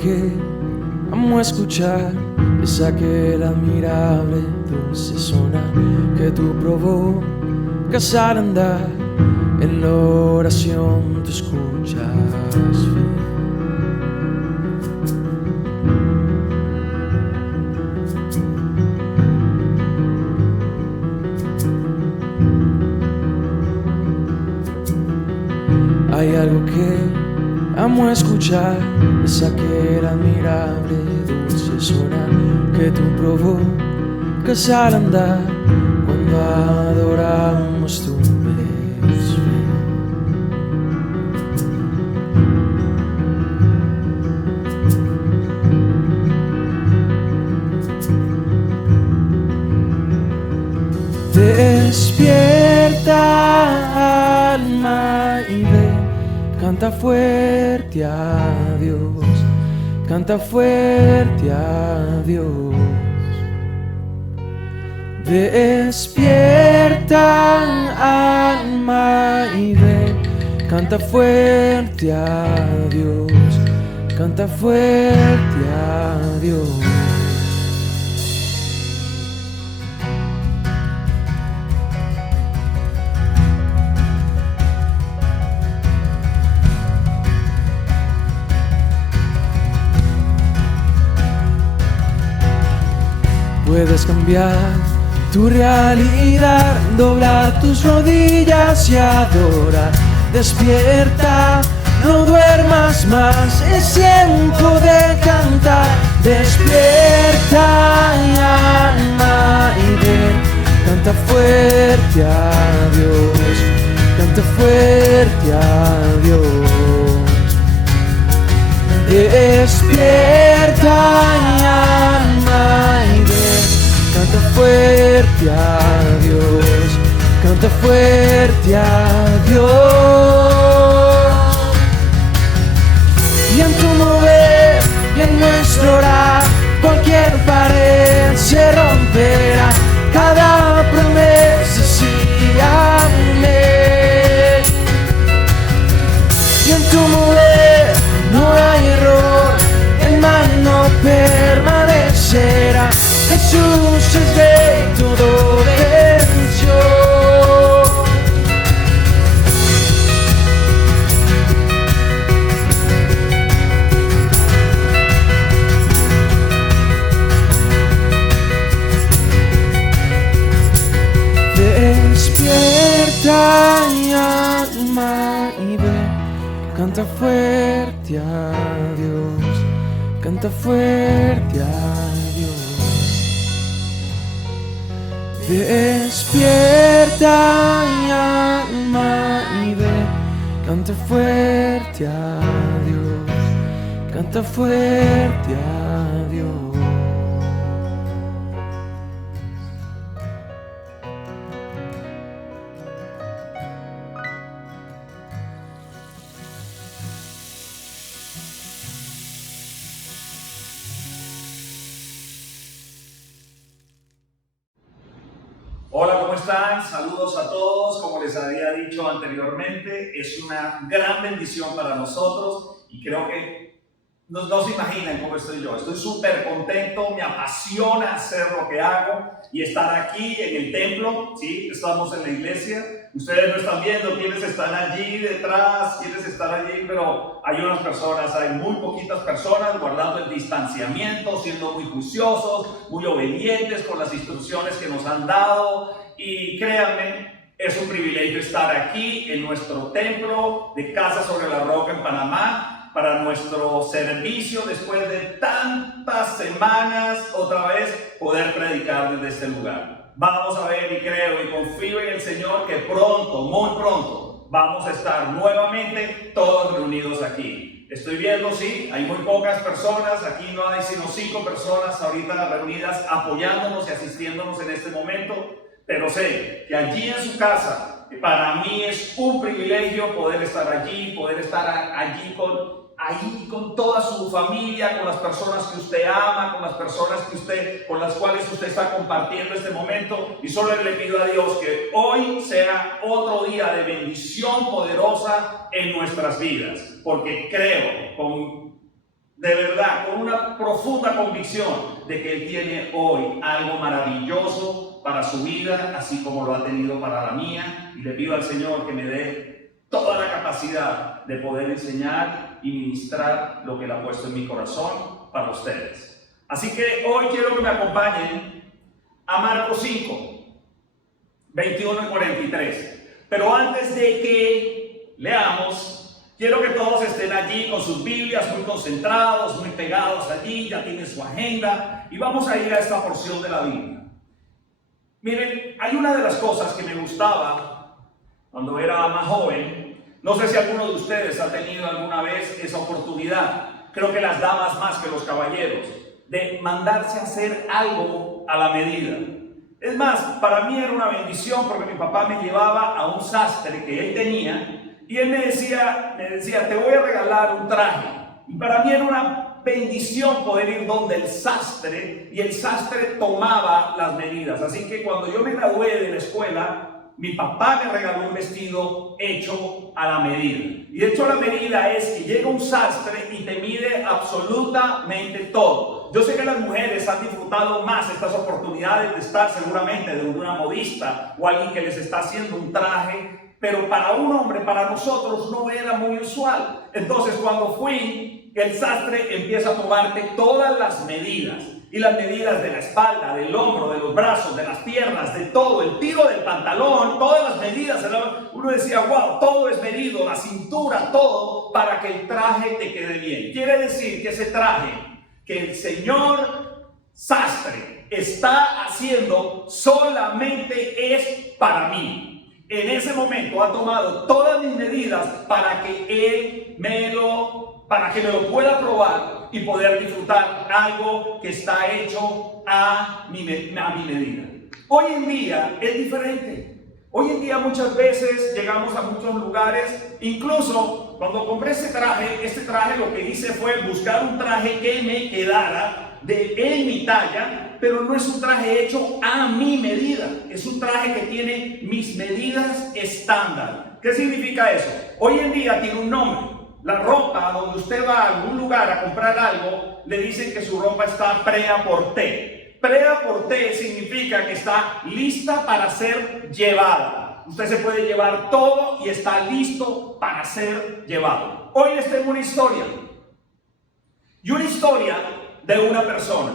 que amo escuchar, es aquel admirable dulce sonar que tú provocas al andar. En la oración tú escuchas fin. Hay algo que amo escuchar, es aquel admirable dulce sonar que tú provocas al andar cuando adoramos tu ves. Despierta, alma, y ve, canta fuerte a Dios, canta fuerte a Dios. Despierta, alma, y ve, canta fuerte a Dios, canta fuerte a Dios. Puedes cambiar tu realidad, dobla tus rodillas y adora. Despierta, no duermas más, es tiempo de cantar. Despierta, alma, y ven, canta fuerte a Dios, canta fuerte a Dios. Despierta, alma, y ven, canta fuerte a Dios, canta fuerte a Dios. Y en tu mover y en nuestro orar, cualquier pared se romperá, cada promesa sí, amén. Y en tu mover no hay error, el mal no permanecerá. Jesús es rey, todo venció. Despierta, alma, y ve, canta fuerte a Dios, canta fuerte a Dios. Despierta, alma, y ve, canta fuerte a Dios, canta fuerte a Dios. Hola, ¿cómo están? Saludos a todos. Como les había dicho anteriormente, es una gran bendición para nosotros y creo que no se imaginan cómo estoy yo. Estoy súper contento, me apasiona hacer lo que hago y estar aquí en el templo, ¿sí? Estamos en la iglesia. Ustedes no están viendo quiénes están allí detrás, quiénes están allí, pero hay unas personas, hay muy poquitas personas guardando el distanciamiento, siendo muy juiciosos, muy obedientes con las instrucciones que nos han dado. Y créanme, es un privilegio estar aquí en nuestro templo de Casa sobre la Roca en Panamá para nuestro servicio después de tantas semanas, otra vez poder predicar desde este lugar. Vamos a ver, y creo y confío en el Señor que pronto, muy pronto, vamos a estar nuevamente todos reunidos aquí. Estoy viendo, sí, hay muy pocas personas, aquí no hay sino 5 personas ahorita reunidas apoyándonos y asistiéndonos en este momento, pero sé que allí en su casa, para mí es un privilegio poder estar allí, poder estar allí con toda su familia, con las personas que usted ama, con las personas con las cuales usted está compartiendo este momento. Y solo le pido a Dios que hoy sea otro día de bendición poderosa en nuestras vidas, porque creo con de verdad, con una profunda convicción de que Él tiene hoy algo maravilloso para su vida, así como lo ha tenido para la mía, y le pido al Señor que me dé toda la capacidad de poder enseñar y ministrar lo que Él ha puesto en mi corazón para ustedes. Así que hoy quiero que me acompañen a Marcos 5, 21 y 43. Pero antes de que leamos, quiero que todos estén allí con sus Biblias, muy concentrados, muy pegados allí, ya tienen su agenda, y vamos a ir a esta porción de la Biblia. Miren, hay una de las cosas que me gustaba cuando era más joven. No sé si alguno de ustedes ha tenido alguna vez esa oportunidad, creo que las damas más que los caballeros, de mandarse a hacer algo a la medida. Es más, para mí era una bendición porque mi papá me llevaba a un sastre que él tenía y él me decía, te voy a regalar un traje. Y para mí era una bendición poder ir donde el sastre, y el sastre tomaba las medidas. Así que cuando yo me gradué de la escuela, mi papá me regaló un vestido hecho a la medida. Y hecho a la medida es que llega un sastre y te mide absolutamente todo. Yo sé que las mujeres han disfrutado más estas oportunidades de estar seguramente de una modista o alguien que les está haciendo un traje, pero para un hombre, para nosotros no era muy usual. Entonces cuando fui, el sastre empieza a tomarte todas las medidas. Y las medidas de la espalda, del hombro, de los brazos, de las piernas, de todo, el tiro del pantalón, todas las medidas. Uno decía, wow, todo es medido, la cintura, todo, para que el traje te quede bien. Quiere decir que ese traje que el señor sastre está haciendo solamente es para mí. En ese momento ha tomado todas mis medidas para que él me lo pueda probar y poder disfrutar algo que está hecho a mi medida. Hoy en día es diferente. Hoy en día muchas veces llegamos a muchos lugares, incluso cuando compré este traje lo que hice fue buscar un traje que me quedara en mi talla, pero no es un traje hecho a mi medida, es un traje que tiene mis medidas estándar. ¿Qué significa eso? Hoy en día tiene un nombre. La ropa, donde usted va a algún lugar a comprar algo, le dicen que su ropa está prêt-à-porter. Prêt-à-porter significa que está lista para ser llevada. Usted se puede llevar todo y está listo para ser llevado. Hoy les tengo una historia. Y una historia de una persona.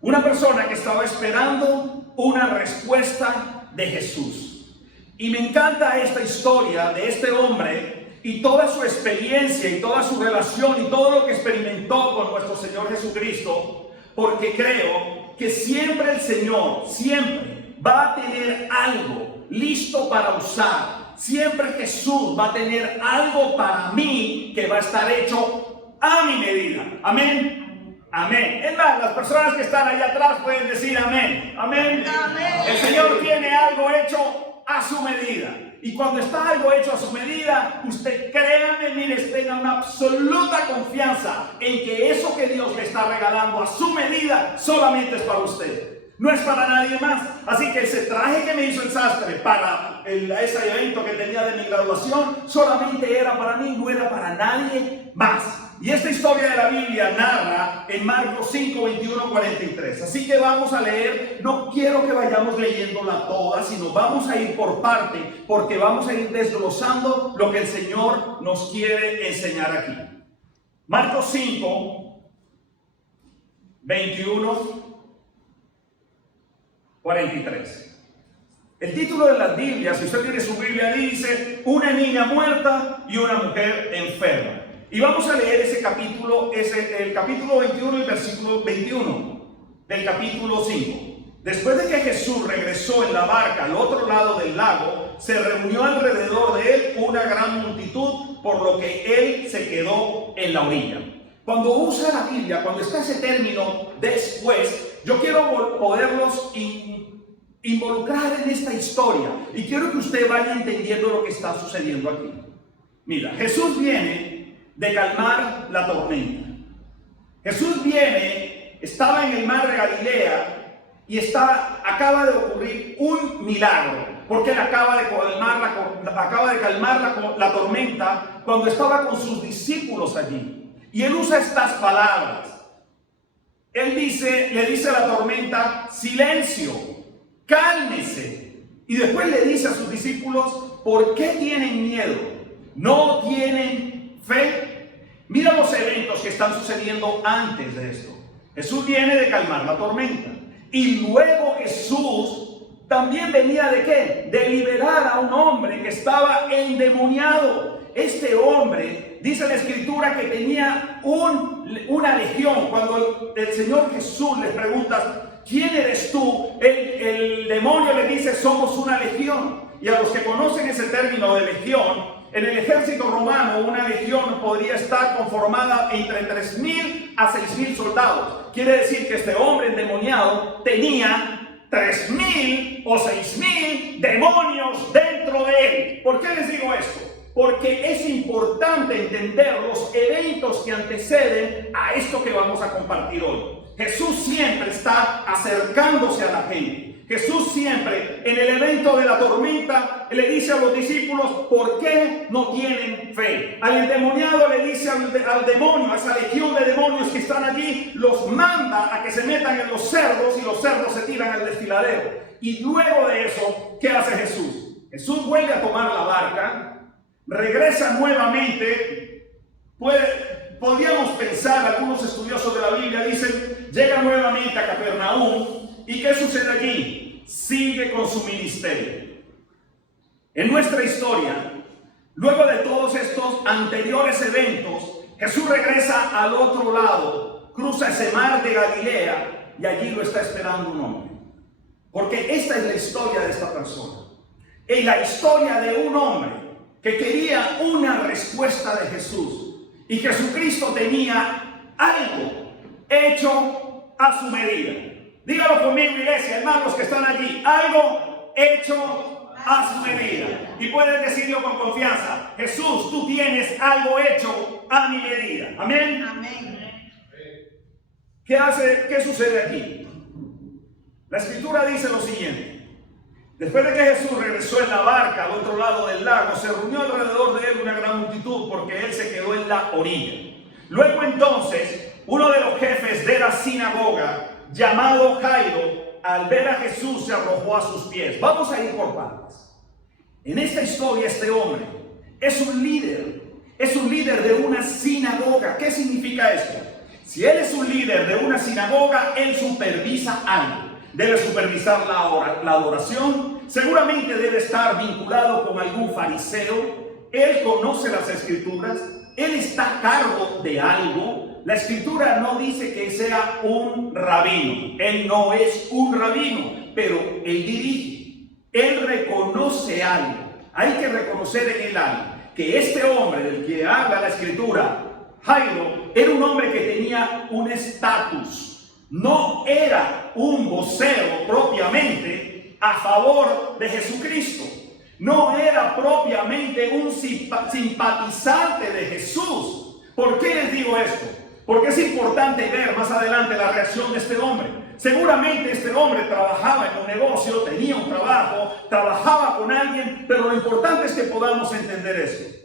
Una persona que estaba esperando una respuesta de Jesús. Y me encanta esta historia de este hombre y toda su experiencia y toda su relación y todo lo que experimentó con nuestro Señor Jesucristo, porque creo que siempre el Señor, siempre va a tener algo listo para usar. Siempre Jesús va a tener algo para mí que va a estar hecho a mi medida. Amén. Amén. Es más, las personas que están allá atrás pueden decir amén. Amén. Amén. El Señor tiene algo hecho a su medida. Y cuando está algo hecho a su medida, usted créame, mire, tenga una absoluta confianza en que eso que Dios le está regalando a su medida solamente es para usted. No es para nadie más. Así que ese traje que me hizo el sastre para ese evento que tenía de mi graduación solamente era para mí, no era para nadie más. Y esta historia de la Biblia narra en Marcos 5, 21, 43. Así que vamos a leer, no quiero que vayamos leyéndola toda, sino vamos a ir por parte, porque vamos a ir desglosando lo que el Señor nos quiere enseñar aquí. Marcos 5, 21, 43. El título de las Biblias, si usted tiene su Biblia, dice una niña muerta y una mujer enferma. Y vamos a leer ese capítulo, el capítulo 21 y el versículo 21 del capítulo 5. Después de que Jesús regresó en la barca al otro lado del lago, se reunió alrededor de él una gran multitud, por lo que él se quedó en la orilla. Cuando usa la Biblia, cuando está ese término después, yo quiero poderlos involucrar en esta historia y quiero que usted vaya entendiendo lo que está sucediendo aquí. Mira, Jesús viene de calmar la tormenta. Jesús estaba en el mar de Galilea y acaba de ocurrir un milagro, porque él acaba de calmar la tormenta cuando estaba con sus discípulos allí. Y él usa estas palabras. Él le dice a la tormenta, silencio, cálmese. Y después le dice a sus discípulos, ¿por qué tienen miedo? ¿No tienen fe? Mira los eventos que están sucediendo antes de esto. Jesús viene de calmar la tormenta. Y luego Jesús también venía ¿de qué? De liberar a un hombre que estaba endemoniado. Este hombre, dice la Escritura, que tenía una legión. Cuando el Señor Jesús les pregunta, ¿quién eres tú? El demonio le dice, somos una legión. Y a los que conocen ese término de legión, en el ejército romano, una legión podría estar conformada entre 3.000 a 6.000 soldados. Quiere decir que este hombre endemoniado tenía 3.000 o 6.000 demonios dentro de él. ¿Por qué les digo esto? Porque es importante entender los eventos que anteceden a esto que vamos a compartir hoy. Jesús siempre está acercándose a la gente. Jesús siempre, en el evento de la tormenta, le dice a los discípulos, ¿por qué no tienen fe? Al endemoniado le dice al demonio, a esa legión de demonios que están allí, los manda a que se metan en los cerdos y los cerdos se tiran al desfiladero. Y luego de eso, ¿qué hace Jesús? Jesús vuelve a tomar la barca, regresa nuevamente. Podríamos pensar, algunos estudiosos de la Biblia dicen, llega nuevamente a Capernaum. ¿Y qué sucede allí? Sigue con su ministerio. En nuestra historia, luego de todos estos anteriores eventos, Jesús regresa al otro lado, cruza ese mar de Galilea y allí lo está esperando un hombre. Porque esta es la historia de esta persona. Es la historia de un hombre que quería una respuesta de Jesús. Y Jesucristo tenía algo hecho a su medida. Dígalo conmigo, iglesia, hermanos que están allí. Algo hecho a su medida. Y puedes decirlo con confianza. Jesús, tú tienes algo hecho a mi medida. Amén. Amén. ¿Qué sucede aquí? La Escritura dice lo siguiente. Después de que Jesús regresó en la barca al otro lado del lago, se reunió alrededor de él una gran multitud porque él se quedó en la orilla. Luego entonces, uno de los jefes de la sinagoga, llamado Jairo, al ver a Jesús se arrojó a sus pies. Vamos a ir por partes. En esta historia este hombre es un líder de una sinagoga. ¿Qué significa esto? Si él es un líder de una sinagoga, él supervisa algo. Debe supervisar la adoración, seguramente debe estar vinculado con algún fariseo, él conoce las Escrituras, él está a cargo de algo. La Escritura no dice que sea un rabino, él no es un rabino, pero él dirige, él reconoce algo. Hay que reconocer en él algo, que este hombre del que habla la Escritura, Jairo, era un hombre que tenía un estatus. No era un vocero propiamente a favor de Jesucristo. No era propiamente un simpatizante de Jesús. ¿Por qué les digo esto? Porque es importante ver más adelante la reacción de este hombre. Seguramente este hombre trabajaba en un negocio, tenía un trabajo, trabajaba con alguien, pero lo importante es que podamos entender esto.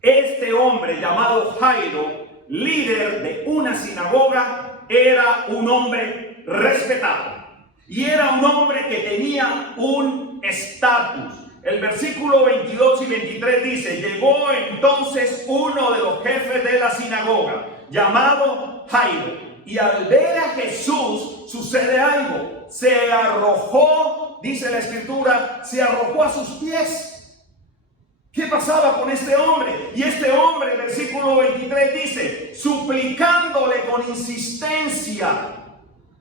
Este hombre llamado Jairo, líder de una sinagoga, era un hombre respetado y era un hombre que tenía un estatus. El versículo 22 y 23 dice: llegó entonces uno de los jefes de la sinagoga, llamado Jairo, y al ver a Jesús sucede algo. Se arrojó, dice la Escritura, se arrojó a sus pies. ¿Qué pasaba con este hombre? Y este hombre, el versículo 23 dice, suplicándole con insistencia,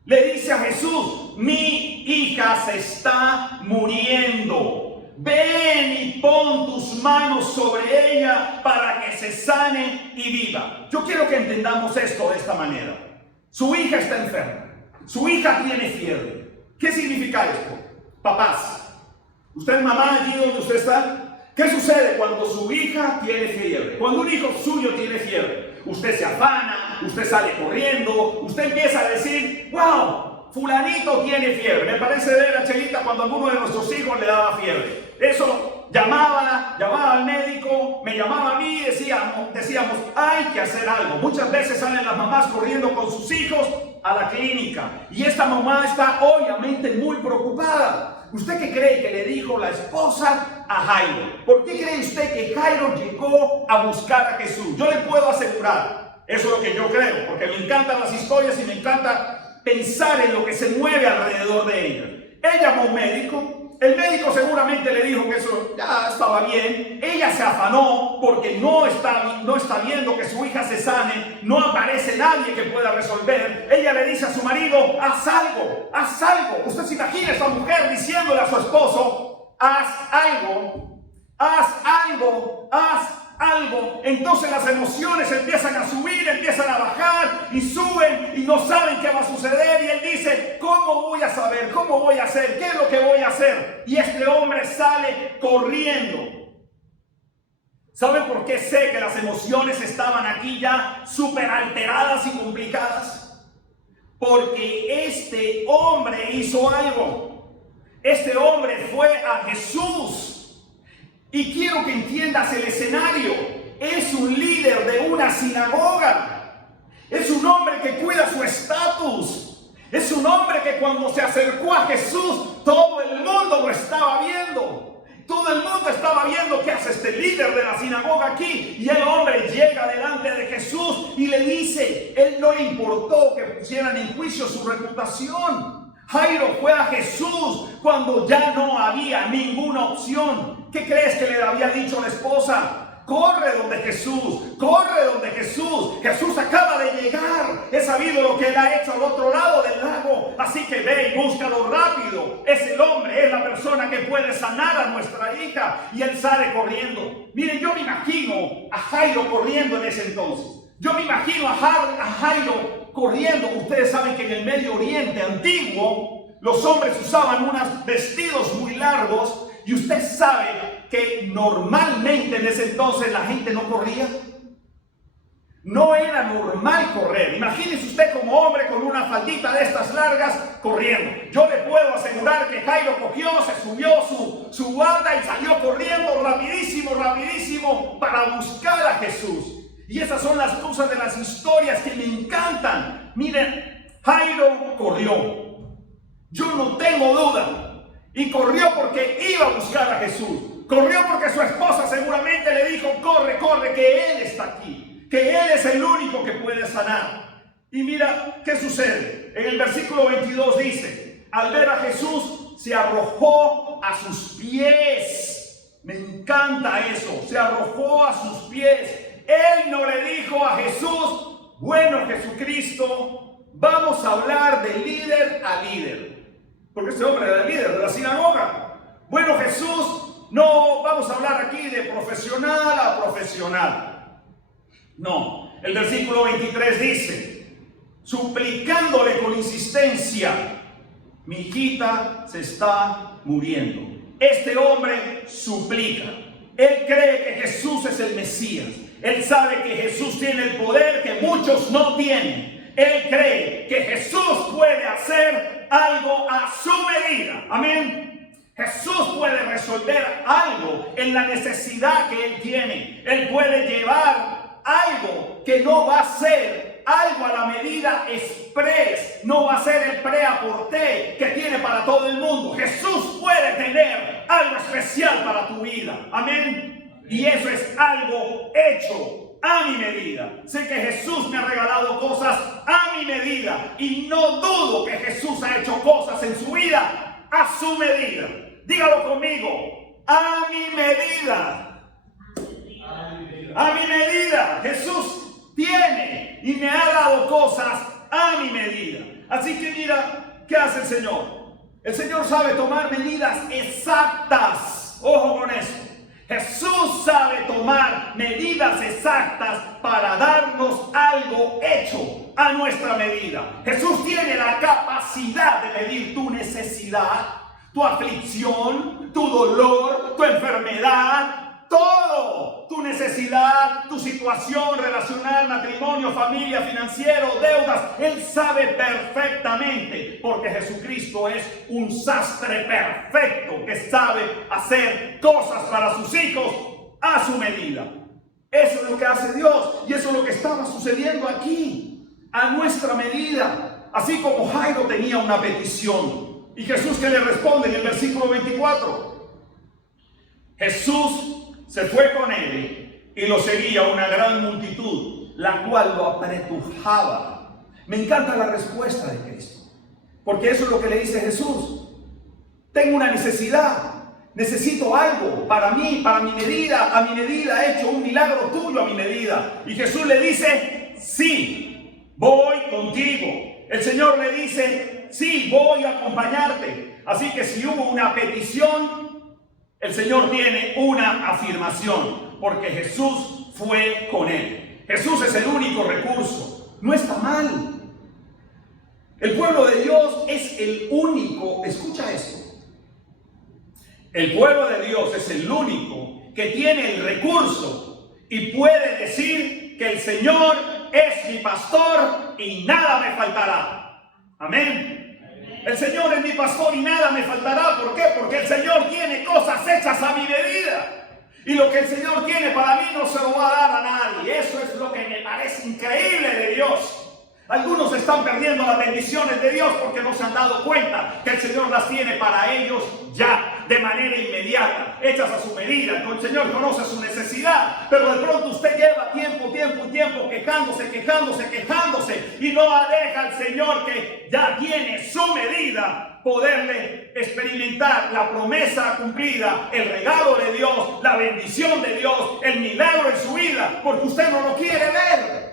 le dice a Jesús: mi hija se está muriendo. Ven y pon tus manos sobre ella para que se sane y viva. Yo quiero que entendamos esto de esta manera. Su hija está enferma. Su hija tiene fiebre. ¿Qué significa esto? Papás, usted mamá allí donde usted está, ¿qué sucede cuando su hija tiene fiebre? Cuando un hijo suyo tiene fiebre, usted se afana, usted sale corriendo, usted empieza a decir: wow, fulanito tiene fiebre. Me parece ver a Chelita cuando a alguno de nuestros hijos le daba fiebre. Eso llamaba al médico, me llamaba a mí, decíamos, hay que hacer algo. Muchas veces salen las mamás corriendo con sus hijos a la clínica y esta mamá está obviamente muy preocupada. ¿Usted qué cree que le dijo la esposa a Jairo? ¿Por qué cree usted que Jairo llegó a buscar a Jesús? Yo le puedo asegurar, eso es lo que yo creo, porque me encantan las historias y me encanta pensar en lo que se mueve alrededor de ellas. Él llamó a un médico. El médico seguramente le dijo que eso ya estaba bien. Ella se afanó porque no está viendo que su hija se sane. No aparece nadie que pueda resolver. Ella le dice a su marido, haz algo, haz algo. Usted se imagina a esta mujer diciéndole a su esposo, haz algo, haz algo, haz algo. Entonces las emociones empiezan a subir, empiezan a bajar y suben y no saben qué va a suceder. Y él dice, ¿cómo voy a saber? ¿Cómo voy a hacer? ¿Qué es lo que voy a hacer? Y este hombre sale corriendo. ¿Saben por qué sé que las emociones estaban aquí ya súper alteradas y complicadas? Porque este hombre hizo algo. Este hombre fue a Jesús. Y quiero que entiendas el escenario. Es un líder de una sinagoga. Es un hombre que cuida su estatus. Es un hombre que cuando se acercó a Jesús, todo el mundo lo estaba viendo. Todo el mundo estaba viendo qué hace este líder de la sinagoga aquí. Y el hombre llega delante de Jesús y le dice, él no le importó que pusieran en juicio su reputación. Jairo fue a Jesús cuando ya no había ninguna opción. ¿Qué crees que le había dicho la esposa? Corre donde Jesús, corre donde Jesús. Jesús acaba de llegar. He sabido lo que él ha hecho al otro lado del lago. Así que ve y búscalo rápido. Es el hombre, es la persona que puede sanar a nuestra hija. Y él sale corriendo. Miren, yo me imagino a Jairo corriendo en ese entonces. Yo me imagino a Jairo corriendo. Ustedes saben que en el Medio Oriente antiguo los hombres usaban unos vestidos muy largos y usted sabe que normalmente en ese entonces la gente no corría. No era normal correr. Imagínese usted como hombre con una faldita de estas largas corriendo. Yo le puedo asegurar que Jairo cogió, se subió su banda y salió corriendo rapidísimo para buscar a Jesús. Y esas son las cosas de las historias que me encantan. Miren, Jairo corrió. Yo no tengo duda. Y corrió porque iba a buscar a Jesús. Corrió porque su esposa seguramente le dijo, corre, que Él está aquí. Que Él es el único que puede sanar. Y mira, ¿qué sucede? En el versículo 22 dice, al ver a Jesús, se arrojó a sus pies. Me encanta eso. Se arrojó a sus pies. Él no le dijo a Jesús, bueno Jesucristo, vamos a hablar de líder a líder. Porque este hombre era el líder de la sinagoga. Bueno Jesús, no vamos a hablar aquí de profesional a profesional. No, el versículo 23 dice, suplicándole con insistencia, mi hijita se está muriendo. Este hombre suplica. Él cree que Jesús es el Mesías. Él sabe que Jesús tiene el poder que muchos no tienen. Él cree que Jesús puede hacer algo a su medida. Amén. Jesús puede resolver algo en la necesidad que él tiene. Él puede llevar algo que no va a ser algo a la medida express. No va a ser el prêt-à-porter que tiene para todo el mundo. Jesús puede tener algo especial para tu vida. Amén. Y eso es algo hecho a mi medida. Sé que Jesús me ha regalado cosas a mi medida. Y no dudo que Jesús ha hecho cosas en su vida a su medida. Dígalo conmigo. A mi medida. A mi medida. Jesús tiene y me ha dado cosas a mi medida. Así que mira, ¿qué hace el Señor? El Señor sabe tomar medidas exactas. Ojo con eso. Jesús sabe tomar medidas exactas para darnos algo hecho a nuestra medida. Jesús tiene la capacidad de medir tu necesidad, tu aflicción, tu dolor, tu enfermedad. todo, tu necesidad, tu situación relacional, matrimonio, familia, financiero, deudas. Él sabe perfectamente, porque Jesucristo es un sastre perfecto que sabe hacer cosas para sus hijos a su medida. Eso es lo que hace Dios, y eso es lo que estaba sucediendo aquí, a nuestra medida. Así como Jairo tenía una petición, y Jesús, ¿qué le responde en el versículo 24? Jesús se fue con él y lo seguía una gran multitud, la cual lo apretujaba. Me encanta la respuesta de Cristo, porque eso es lo que le dice Jesús. Tengo una necesidad, necesito algo para mí, para mi medida, a mi medida, he hecho un milagro tuyo a mi medida. Y Jesús le dice, sí, voy contigo. El Señor le dice, sí, voy a acompañarte. Así que si hubo una petición, el Señor tiene una afirmación, porque Jesús fue con él. Jesús es el único recurso. No está mal. El pueblo de Dios es el único, escucha esto. El pueblo de Dios es el único que tiene el recurso y puede decir que el Señor es mi pastor y nada me faltará. Amén. El Señor es mi pastor y nada me faltará. ¿Por qué? Porque el Señor tiene cosas hechas a mi medida. Y lo que el Señor tiene para mí no se lo va a dar a nadie. Eso es lo que me parece increíble de Dios. Algunos están perdiendo las bendiciones de Dios porque no se han dado cuenta que el Señor las tiene para ellos ya, de manera inmediata, hechas a su medida. El Señor conoce su necesidad, pero de pronto usted lleva tiempo quejándose y no deja al Señor, que ya tiene su medida, poderle experimentar la promesa cumplida, el regalo de Dios, la bendición de Dios, el milagro en su vida, porque usted no lo quiere ver.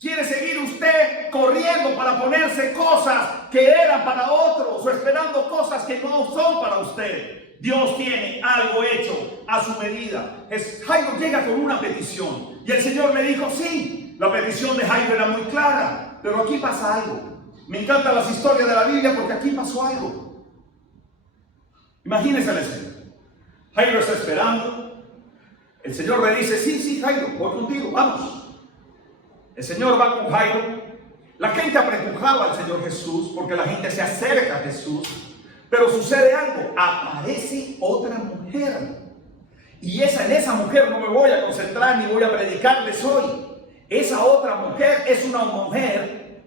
Quiere seguir usted corriendo para ponerse cosas que eran para otros, o esperando cosas que no son para usted. Dios tiene algo hecho a su medida. Jairo llega con una petición y el Señor le dijo sí. La petición de Jairo era muy clara, pero aquí pasa algo. Me encantan las historias de la Biblia porque aquí pasó algo. Imagínense la escena. Jairo está esperando. El Señor le dice, sí, Jairo, voy contigo, vamos. El Señor va con Jairo. La gente apretujaba al Señor Jesús porque la gente se acerca a Jesús. Pero sucede algo. Aparece otra mujer. Y en esa mujer no me voy a concentrar ni voy a predicarles hoy. Esa otra mujer es una mujer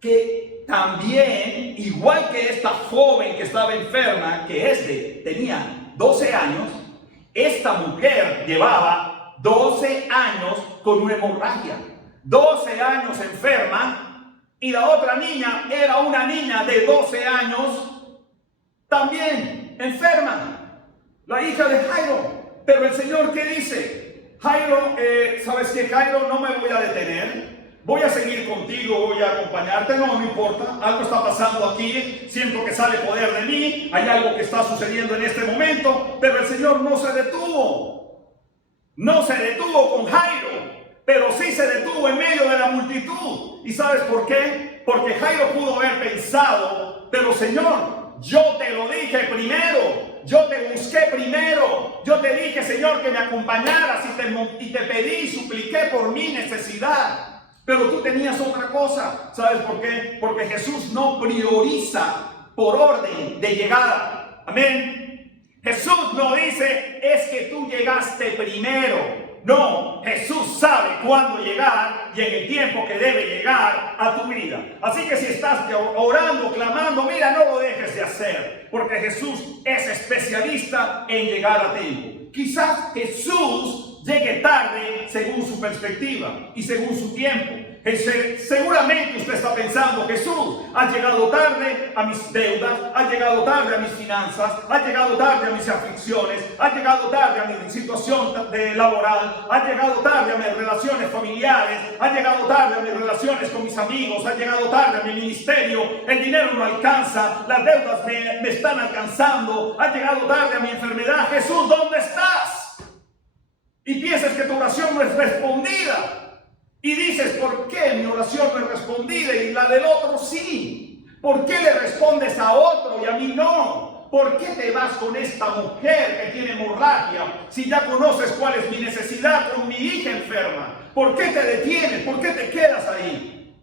que también, igual que esta joven que estaba enferma, tenía 12 años, esta mujer llevaba 12 años con una hemorragia. 12 años enferma, y la otra niña era una niña de 12 años también enferma, la hija de Jairo. Pero el Señor, ¿qué dice? Jairo, ¿sabes qué, Jairo? No me voy a detener, voy a seguir contigo, voy a acompañarte, no me importa, algo está pasando aquí, siento que sale poder de mí, hay algo que está sucediendo en este momento. Pero el Señor no se detuvo con Jairo, pero sí se detuvo en medio de la multitud. ¿Y sabes por qué? Porque Jairo pudo haber pensado, pero Señor, yo te lo dije primero, yo te busqué primero, yo te dije, Señor, que me acompañaras y te pedí, supliqué por mi necesidad, pero tú tenías otra cosa. ¿Sabes por qué? Porque Jesús no prioriza por orden de llegada. Amén. Jesús no dice, es que tú llegaste primero. No, Jesús sabe cuándo llegar y en el tiempo que debe llegar a tu vida. Así que si estás orando, clamando, mira, no lo dejes de hacer, porque Jesús es especialista en llegar a tiempo. Quizás Jesús llegue tarde según su perspectiva y según su tiempo. Seguramente usted está pensando, Jesús ha llegado tarde a mis deudas, ha llegado tarde a mis finanzas, ha llegado tarde a mis aflicciones, ha llegado tarde a mi situación laboral, ha llegado tarde a mis relaciones familiares, ha llegado tarde a mis relaciones con mis amigos, ha llegado tarde a mi ministerio, el dinero no alcanza, las deudas me están alcanzando, ha llegado tarde a mi enfermedad. Jesús, ¿dónde estás? Y piensas que tu oración no es respondida. Y dices, ¿por qué mi oración no es respondida y la del otro sí? ¿Por qué le respondes a otro y a mí no? ¿por qué te vas con esta mujer que tiene hemorragia si ya conoces cuál es mi necesidad con mi hija enferma? ¿Por qué te detienes? ¿Por qué te quedas ahí?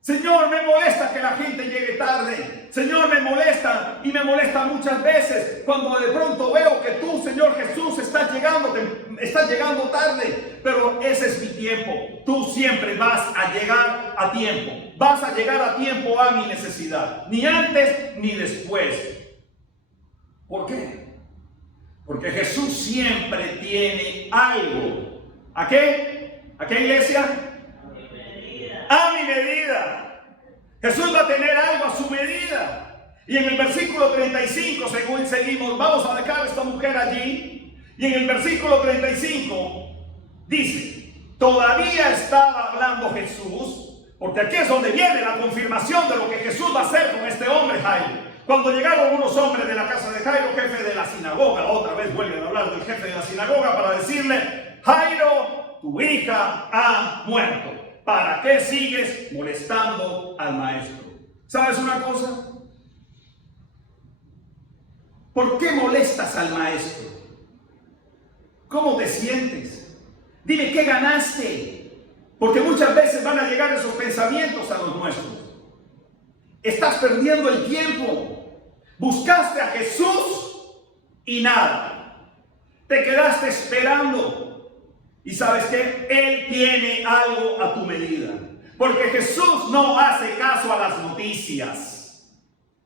Señor, me molesta que la gente llegue tarde. Señor, me molesta y me molesta muchas veces cuando de pronto veo que tú, Señor Jesús, estás llegando tarde. Pero ese es mi tiempo. Tú siempre vas a llegar a tiempo. Vas a llegar a tiempo a mi necesidad. Ni antes ni después. ¿Por qué? Porque Jesús siempre tiene algo. ¿A qué? ¿A qué, iglesia? A mi medida. Jesús va a tener algo a su medida. Y en el versículo 35, según seguimos, vamos a dejar a esta mujer allí. Y en el versículo 35 dice, todavía estaba hablando Jesús, porque aquí es donde viene la confirmación de lo que Jesús va a hacer con este hombre Jairo. Cuando llegaron unos hombres de la casa de Jairo, jefe de la sinagoga, otra vez vuelven a hablar del jefe de la sinagoga para decirle, Jairo, tu hija ha muerto. ¿Para qué sigues molestando al maestro? ¿Sabes una cosa? ¿Por qué molestas al maestro? ¿Cómo te sientes? Dime, ¿qué ganaste? Porque muchas veces van a llegar esos pensamientos a los nuestros. Estás perdiendo el tiempo. Buscaste a Jesús y nada. Te quedaste esperando. Y sabes que Él tiene algo a tu medida. Porque Jesús no hace caso a las noticias.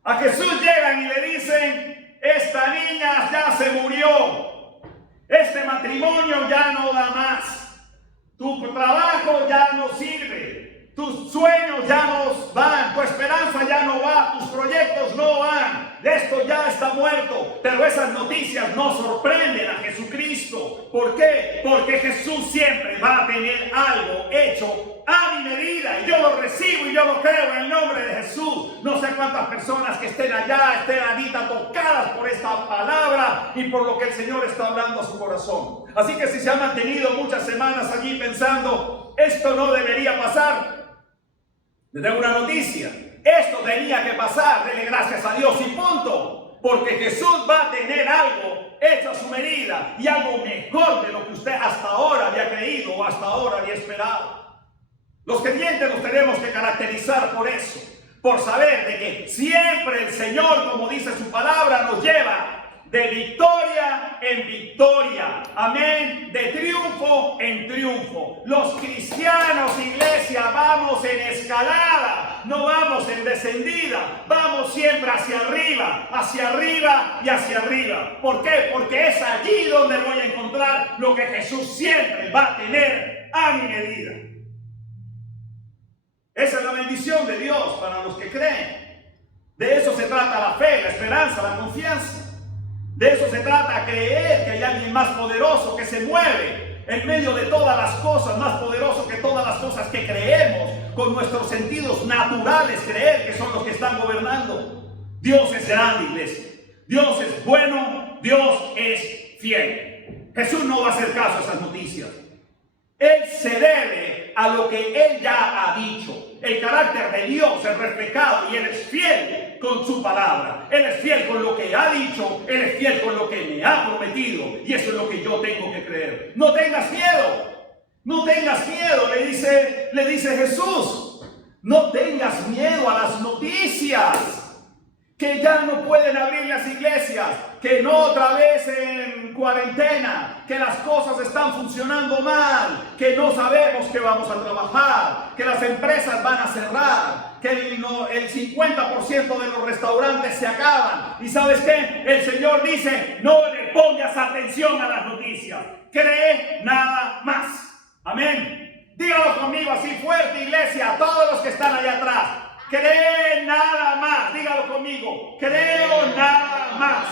A Jesús llegan y le dicen, esta niña ya se murió. Este matrimonio ya no da más. Tu trabajo ya no sirve. Tus sueños ya no van. Tu esperanza ya no va. Tus proyectos no van. Esto ya está muerto. Pero esas noticias no sorprenden a Jesucristo. ¿Por qué? Porque Jesús siempre va a tener algo hecho a mi medida. Y yo lo recibo y yo lo creo en el nombre de Jesús. No sé cuántas personas que estén allá, estén ahorita tocadas por esta palabra y por lo que el Señor está hablando a su corazón. Así que si se han mantenido muchas semanas allí pensando, esto no debería pasar, les tengo una noticia. Esto tenía que pasar, dele gracias a Dios y punto. Porque Jesús va a tener algo hecho a su medida y algo mejor de lo que usted hasta ahora había creído o hasta ahora había esperado. Los creyentes nos tenemos que caracterizar por eso, por saber de que siempre el Señor, como dice su palabra, nos lleva de victoria en victoria, amén, de triunfo en triunfo. Los cristianos, iglesia, vamos en escalada, no vamos en descendida, vamos siempre hacia arriba y hacia arriba. ¿Por qué? Porque es allí donde voy a encontrar lo que Jesús siempre va a tener a mi medida. Esa es la bendición de Dios para los que creen. De eso se trata la fe, la esperanza, la confianza. De eso se trata, creer que hay alguien más poderoso que se mueve en medio de todas las cosas, más poderoso que todas las cosas que creemos, con nuestros sentidos naturales, creer que son los que están gobernando. Dios es grande, iglesia. Dios es bueno, Dios es fiel. Jesús no va a hacer caso a esas noticias. Él se debe a lo que Él ya ha dicho. El carácter de Dios es reflejado y Él es fiel con su palabra. Él es fiel con lo que ha dicho. Él es fiel con lo que me ha prometido. Y eso es lo que yo tengo que creer. No tengas miedo. No tengas miedo, le dice Jesús. No tengas miedo a las noticias. Que ya no pueden abrir las iglesias, que no otra vez en cuarentena, que las cosas están funcionando mal, que no sabemos que vamos a trabajar, que las empresas van a cerrar, que el 50% de los restaurantes se acaban. ¿Y sabes qué? El Señor dice, no le pongas atención a las noticias, cree nada más. Amén. Dígalo conmigo así fuerte, iglesia, a todos los que están allá atrás. Cree nada más, dígalo conmigo, creo nada más.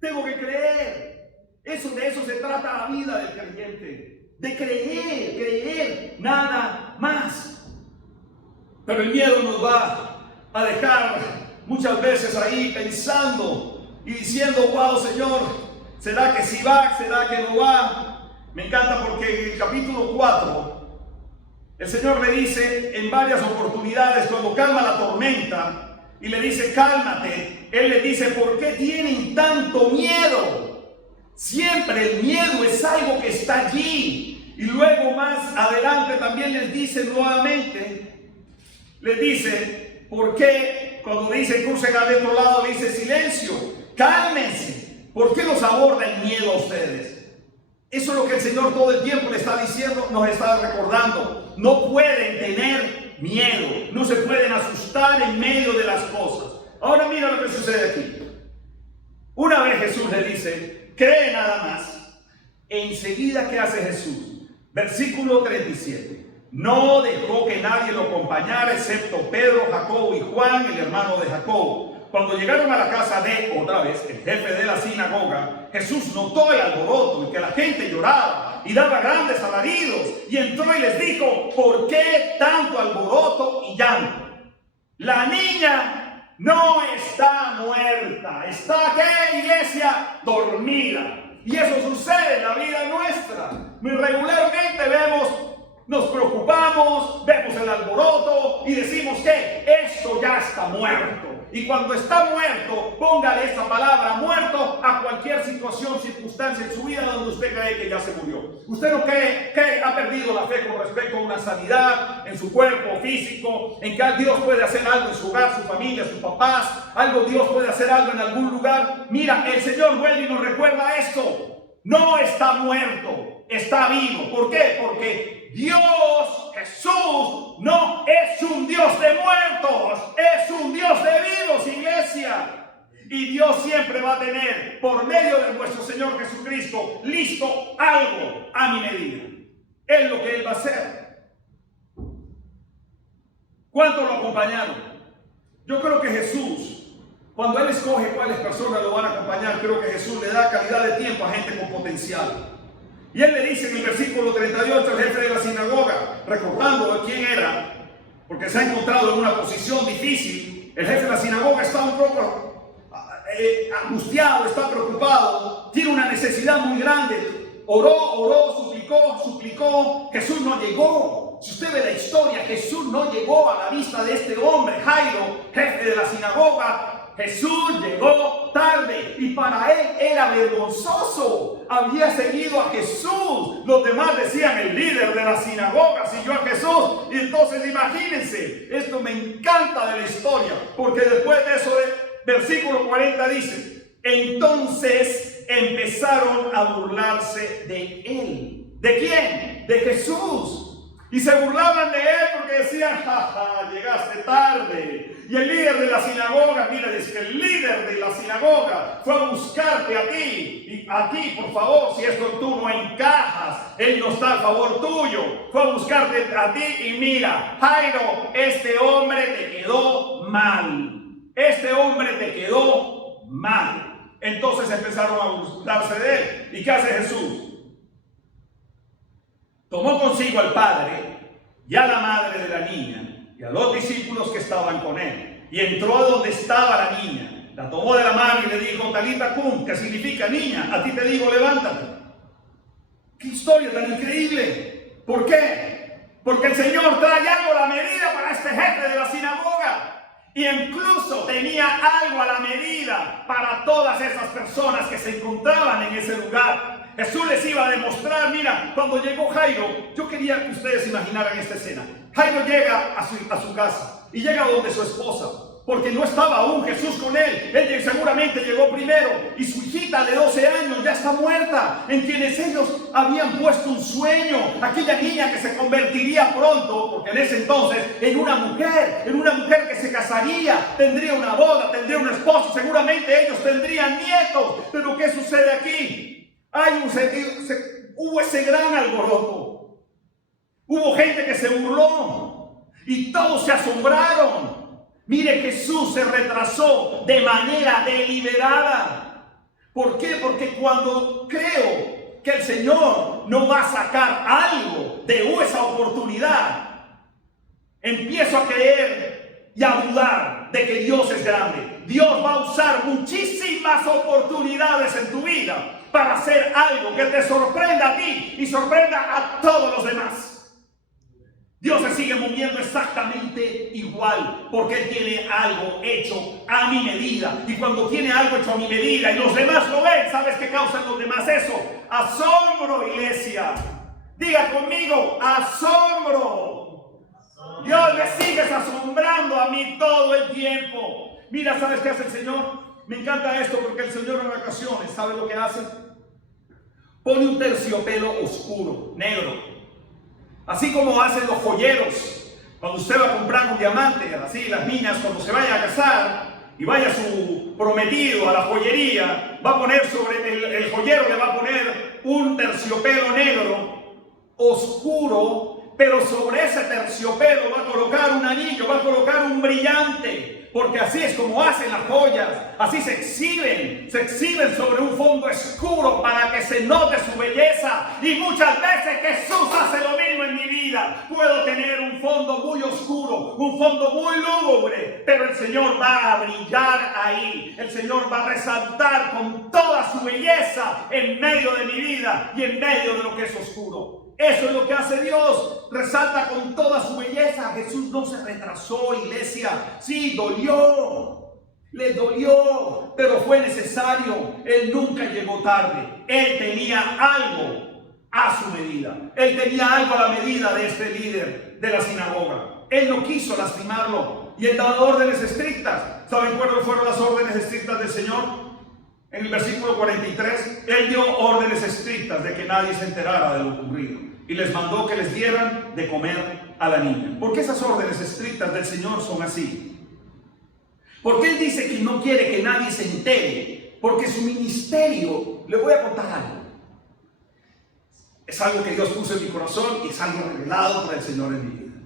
Tengo que creer. De eso se trata la vida del creyente. De creer nada más. Pero el miedo nos va a dejar muchas veces ahí pensando y diciendo, wow, Señor, ¿será que sí va? ¿Será que no va? Me encanta porque en el capítulo 4, el Señor le dice en varias oportunidades, cuando calma la tormenta, y le dice, cálmate, él le dice, ¿por qué tienen tanto miedo? Siempre el miedo es algo que está allí. Y luego más adelante también les dice nuevamente, les dice, ¿por qué? Cuando dice crucen al otro lado, le dice silencio, cálmense. ¿Por qué los aborda el miedo a ustedes? Eso es lo que el Señor todo el tiempo le está diciendo, nos está recordando. No pueden tener miedo, no se pueden asustar en medio de las cosas. Ahora mira lo que sucede aquí. Una vez Jesús le dice, cree nada más. Enseguida, ¿qué hace Jesús? Versículo 37. No dejó que nadie lo acompañara excepto Pedro, Jacobo y Juan, el hermano de Jacobo. Cuando llegaron a la casa de, otra vez, el jefe de la sinagoga, Jesús notó el alboroto y que la gente lloraba y daba grandes alaridos, y entró y les dijo, ¿por qué tanto alboroto y llanto? La niña no está muerta, está, ¿qué, iglesia? Dormida. Y eso sucede en la vida nuestra. Muy regularmente nos preocupamos, vemos el alboroto y decimos que esto ya está muerto. Y cuando está muerto, póngale esta palabra muerto a cualquier situación, circunstancia en su vida donde usted cree que ya se murió. Usted no cree que ha perdido la fe con respecto a una sanidad en su cuerpo físico, en que Dios puede hacer algo en su hogar, su familia, sus papás, Dios puede hacer algo en algún lugar. Mira, el Señor vuelve y nos recuerda esto. No está muerto, está vivo. ¿Por qué? Porque Dios, Jesús, no es un Dios de muertos, es un Dios de vivos, iglesia. Y Dios siempre va a tener, por medio de nuestro Señor Jesucristo, listo algo a mi medida. Es lo que Él va a hacer. ¿Cuántos lo acompañaron? Yo creo que Jesús, cuando Él escoge cuáles personas lo van a acompañar, creo que Jesús le da calidad de tiempo a gente con potencial. Y Él le dice en el versículo 38 al jefe de la sinagoga, recordando quién era, porque se ha encontrado en una posición difícil. El jefe de la sinagoga está un poco angustiado, está preocupado, tiene una necesidad muy grande. Oró, suplicó. Jesús no llegó. Si usted ve la historia, Jesús no llegó a la vista de este hombre, Jairo, jefe de la sinagoga. Jesús llegó tarde y para él era vergonzoso. Había seguido a Jesús. Los demás decían, el líder de la sinagoga siguió a Jesús. Y entonces imagínense, esto me encanta de la historia, porque después de eso, versículo 40 dice, entonces empezaron a burlarse de él. ¿De quién? De Jesús. Y se burlaban de él porque decían, jaja, llegaste tarde. Y el líder de la sinagoga, mira, dice que el líder de la sinagoga fue a buscarte a ti. Y a ti, por favor, si esto tú no encajas, él no está a favor tuyo. Fue a buscarte a ti y mira, Jairo, este hombre te quedó mal. Este hombre te quedó mal. Entonces empezaron a burlarse de él. ¿Y qué hace Jesús? Tomó consigo al padre y a la madre de la niña y a los discípulos que estaban con él. Y entró a donde estaba la niña. La tomó de la mano y le dijo, Talita cum, que significa niña, a ti te digo, levántate. ¡Qué historia tan increíble! ¿Por qué? Porque el Señor trae algo a la medida para este jefe de la sinagoga. Y incluso tenía algo a la medida para todas esas personas que se encontraban en ese lugar. Jesús les iba a demostrar, mira, cuando llegó Jairo, yo quería que ustedes imaginaran esta escena. Jairo llega a su casa y llega donde su esposa, porque no estaba aún Jesús con él. Él seguramente llegó primero y su hijita de 12 años ya está muerta, en quienes ellos habían puesto un sueño, aquella niña que se convertiría pronto, porque en ese entonces, en una mujer que se casaría, tendría una boda, tendría un esposo, seguramente ellos tendrían nietos. Pero ¿qué sucede aquí? Hubo ese gran alboroto. Hubo gente que se burló y todos se asombraron. Mire, Jesús se retrasó de manera deliberada. ¿Por qué? Porque cuando creo que el Señor no va a sacar algo de esa oportunidad, empiezo a creer y a dudar de que Dios es grande. Dios va a usar muchísimas oportunidades en tu vida para hacer algo que te sorprenda a ti y sorprenda a todos los demás. Dios se sigue moviendo exactamente igual, porque Él tiene algo hecho a mi medida. Y cuando tiene algo hecho a mi medida y los demás lo ven, ¿sabes qué causan los demás eso? Asombro, iglesia. Diga conmigo, asombro. Dios me sigue asombrando a mí todo el tiempo. Mira, ¿sabes qué hace el Señor? Me encanta esto porque el Señor en ocasiones, ¿sabe lo que hace? Pone un terciopelo oscuro, negro. Así como hacen los joyeros, cuando usted va a comprar un diamante, así las niñas cuando se vayan a casar y vaya su prometido a la joyería, va a poner sobre el joyero, le va a poner un terciopelo negro, oscuro, pero sobre ese terciopelo va a colocar un anillo, va a colocar un brillante. Porque así es como hacen las joyas, así se exhiben sobre un fondo oscuro para que se note su belleza. Y muchas veces Jesús hace lo mismo en mi vida. Puedo tener un fondo muy oscuro, un fondo muy lúgubre, pero el Señor va a brillar ahí. El Señor va a resaltar con toda su belleza en medio de mi vida y en medio de lo que es oscuro. Eso es lo que hace Dios, resalta con toda su belleza. Jesús no se retrasó, iglesia. Sí, dolió, le dolió, pero fue necesario. Él nunca llegó tarde. Él tenía algo a su medida. Él tenía algo a la medida de este líder de la sinagoga. Él no quiso lastimarlo y él daba órdenes estrictas. ¿Saben cuáles fueron las órdenes estrictas del Señor? En el versículo 43, Él dio órdenes estrictas de que nadie se enterara de lo ocurrido. Y les mandó que les dieran de comer a la niña. ¿Por qué esas órdenes estrictas del Señor son así? Porque Él dice que no quiere que nadie se entere. Porque su ministerio, le voy a contar algo. Es algo que Dios puso en mi corazón y es algo revelado por el Señor en mi vida.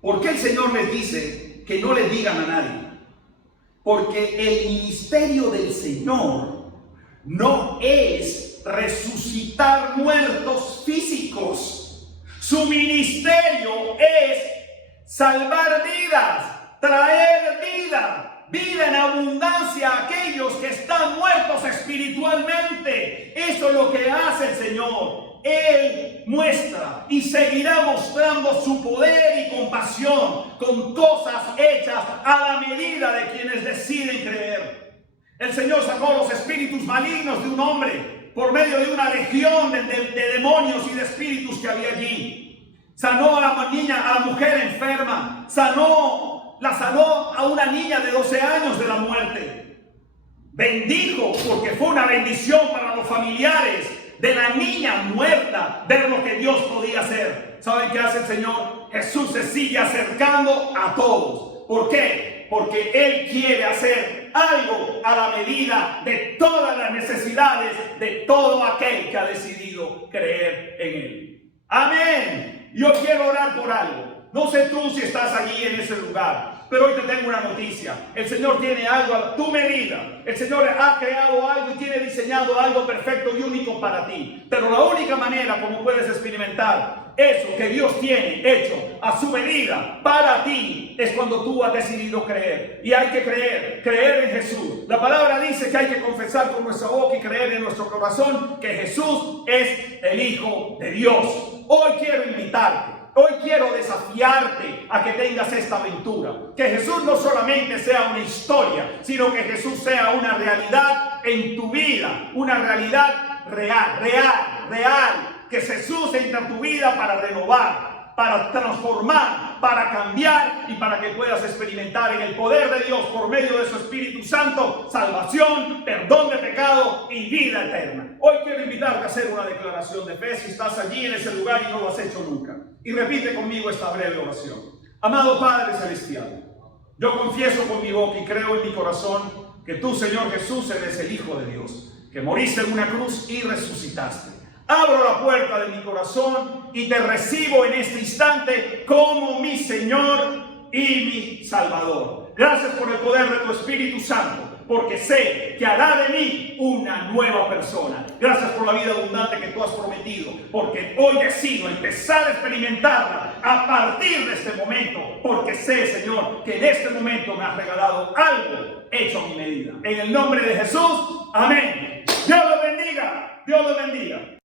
¿Por qué el Señor les dice que no le digan a nadie? Porque el ministerio del Señor no es resucitar muertos físicos. Su ministerio es salvar vidas, traer vida en abundancia a aquellos que están muertos espiritualmente. Eso es lo que hace el Señor. Él muestra y seguirá mostrando su poder y compasión con cosas hechas a la medida de quienes deciden creer. El Señor sacó los espíritus malignos de un hombre por medio de una legión de demonios y de espíritus que había allí. Sanó a la niña, a la mujer enferma. La sanó a una niña de 12 años de la muerte. Bendijo, porque fue una bendición para los familiares de la niña muerta, ver lo que Dios podía hacer. ¿Saben qué hace el Señor? Jesús se sigue acercando a todos. ¿Por qué? Porque Él quiere hacer algo a la medida de todas las necesidades de todo aquel que ha decidido creer en Él. Amén. Yo quiero orar por algo. No sé tú si estás allí en ese lugar, pero hoy te tengo una noticia. El Señor tiene algo a tu medida. El Señor ha creado algo y tiene diseñado algo perfecto y único para ti. Pero la única manera como puedes experimentar eso que Dios tiene hecho a su medida para ti es cuando tú has decidido creer. Y hay que creer en Jesús. La palabra dice que hay que confesar con nuestra boca y creer en nuestro corazón que Jesús es el Hijo de Dios. Hoy quiero invitarte. Hoy quiero desafiarte a que tengas esta aventura. Que Jesús no solamente sea una historia, sino que Jesús sea una realidad en tu vida. Una realidad real. Que Jesús entre en tu vida para renovar, para transformar, para cambiar y para que puedas experimentar en el poder de Dios por medio de su Espíritu Santo salvación, perdón de pecado y vida eterna. Hoy quiero invitarte a hacer una declaración de fe si estás allí en ese lugar y no lo has hecho nunca. Y repite conmigo esta breve oración. Amado Padre Celestial, yo confieso con mi boca y creo en mi corazón que tú, Señor Jesús, eres el Hijo de Dios, que moriste en una cruz y resucitaste. Abro la puerta de mi corazón y te recibo en este instante como mi Señor y mi Salvador. Gracias por el poder de tu Espíritu Santo, porque sé que hará de mí una nueva persona. Gracias por la vida abundante que tú has prometido, porque hoy decido empezar a experimentarla a partir de este momento, porque sé, Señor, que en este momento me has regalado algo hecho a mi medida. En el nombre de Jesús, amén. Dios los bendiga. Dios los bendiga.